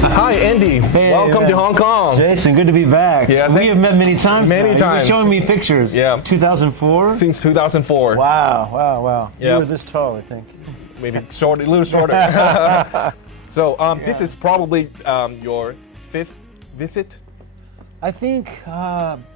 Hi, Andy. Welcome to Hong Kong. Jason, good to be back. Yeah, we have met many times. Many times. You're showing me pictures. Yeah. 2004. Since 2004. Wow. Yeah. You were this tall, I think. Maybe short, a little shorter. So this is probably your 5th visit. I think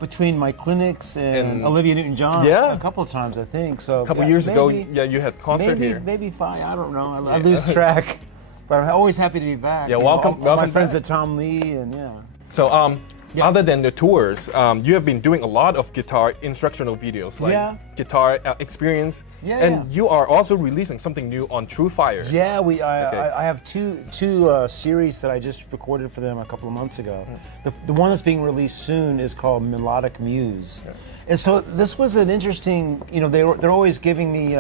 between my clinics and Olivia Newton-John, yeah, a couple of times, I think. So a couple years ago, yeah, you had concert here. Maybe 5. I don't know. I lose track. But I'm always happy to be back. Yeah, welcome. All my friends at Tom Lee and yeah. So other than the tours, you have been doing a lot of guitar instructional videos, like guitar experience, and you are also releasing something new on True Fire. Yeah, I have two series that I just recorded for them a couple of months ago. The one that's being released soon is called Melodic Muse, and so this was an interesting. You know, they're always giving me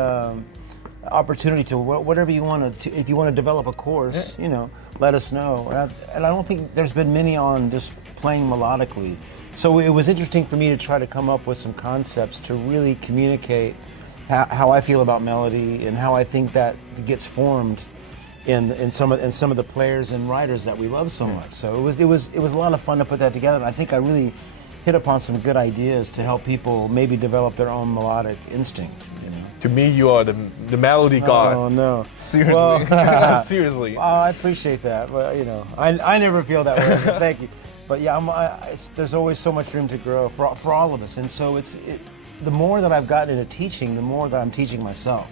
opportunity to whatever you want to. If you want to develop a course, you know, let us know. And I don't think there's been many on just playing melodically. So it was interesting for me to try to come up with some concepts to really communicate how I feel about melody and how I think that gets formed in some of the players and writers that we love so much. So it was a lot of fun to put that together. And I think I really hit upon some good ideas to help people maybe develop their own melodic instinct. You know? To me, you are the melody god. Oh no! Seriously, well, seriously. Oh, I appreciate that, but you know, I never feel that way. Thank you. But yeah, there's always so much room to grow for all of us, and so the more that I've gotten into teaching, the more that I'm teaching myself.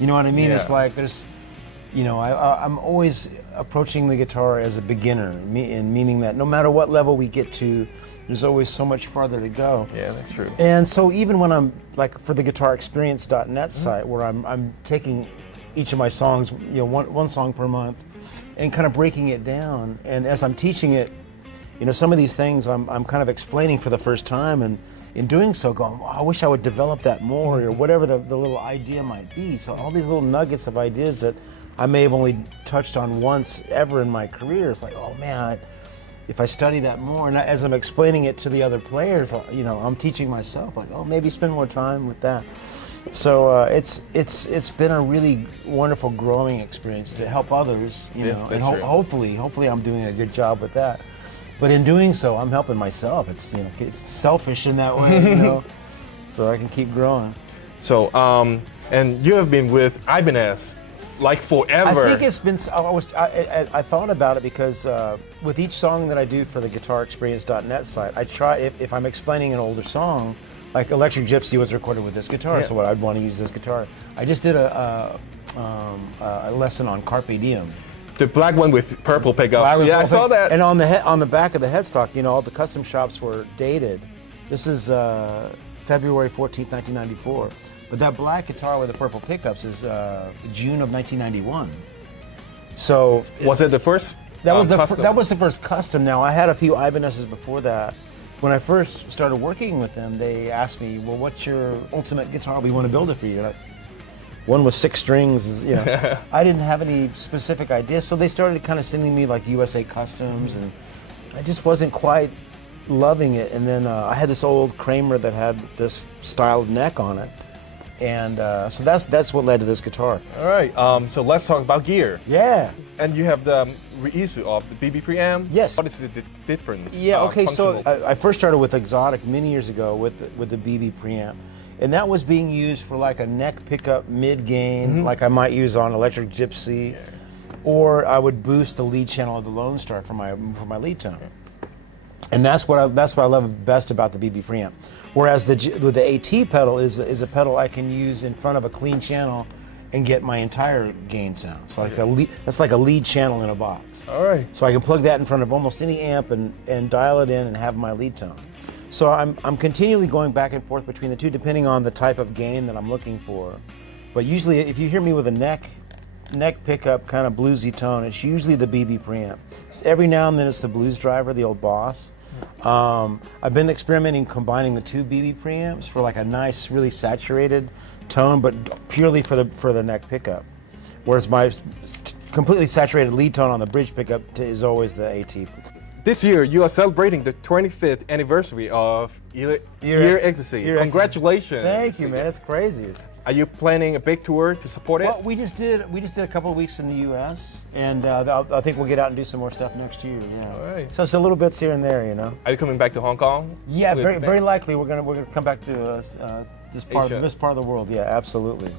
You know what I mean? Yeah. It's like I'm always approaching the guitar as a beginner, meaning that no matter what level we get to, there's always so much farther to go. Yeah, that's true. And so even when I'm like for the guitarexperience.net site, where I'm taking each of my songs, you know, one song per month, and kind of breaking it down, and as I'm teaching it, you know, some of these things I'm kind of explaining for the first time, and in doing so going, I wish I would develop that more, or whatever the little idea might be. So all these little nuggets of ideas that I may have only touched on once ever in my career, it's like, oh man, if I study that more, and as I'm explaining it to the other players, you know, I'm teaching myself, like, oh, maybe spend more time with that. So it's been a really wonderful growing experience to help others, you know, and hopefully I'm doing a good job with that. But in doing so, I'm helping myself. It's, you know, it's selfish in that way, you know, so I can keep growing. So and you have been with Ibanez like forever. I think it's been. I thought about it because with each song that I do for the guitarexperience.net site, I try if I'm explaining an older song, like Electric Gypsy was recorded with this guitar, so I'd want to use this guitar. I just did a lesson on Carpe Diem. The black one with purple pickups. Yeah, I saw that. And on the back of the headstock, you know, all the custom shops were dated. This is February 14th, 1994. But that black guitar with the purple pickups is June of 1991. So was it the first? That was the first custom. Now I had a few Ibanez's before that. When I first started working with them, they asked me, "Well, what's your ultimate guitar? We want to build it for you." One was 6 strings. You know, I didn't have any specific ideas, so they started kind of sending me like USA customs, and I just wasn't quite loving it. And then I had this old Kramer that had this styled neck on it. And so that's what led to this guitar. All right, so let's talk about gear. Yeah. And you have the reissue of the BB preamp. Yes. What is the difference? Yeah, okay, so I first started with Exotic many years ago with the BB preamp. And that was being used for like a neck pickup mid-gain, like I might use on Electric Gypsy, or I would boost the lead channel of the Lone Star for my lead tone. And that's what I love best about the BB preamp. Whereas the AT pedal is a pedal I can use in front of a clean channel and get my entire gain sound. So that's like a lead channel in a box. All right. So I can plug that in front of almost any amp and dial it in and have my lead tone. So I'm continually going back and forth between the two depending on the type of gain that I'm looking for. But usually if you hear me with a neck pickup kind of bluesy tone, it's usually the BB preamp. Every now and then it's the Blues Driver, the old Boss. I've been experimenting combining the 2 BB preamps for like a nice, really saturated tone, but purely for the neck pickup. Whereas my completely saturated lead tone on the bridge pickup is always the AT. This year, you are celebrating the 25th anniversary of Ear Ecstasy. Congratulations! Thank you, man. It's crazy. Are you planning a big tour to support it? Well, we just did a couple of weeks in the U.S. and I think we'll get out and do some more stuff next year. Yeah. All right. So it's a little bits here and there, you know. Are you coming back to Hong Kong? Yeah, very likely we're gonna come back to this part of the world. Yeah, absolutely.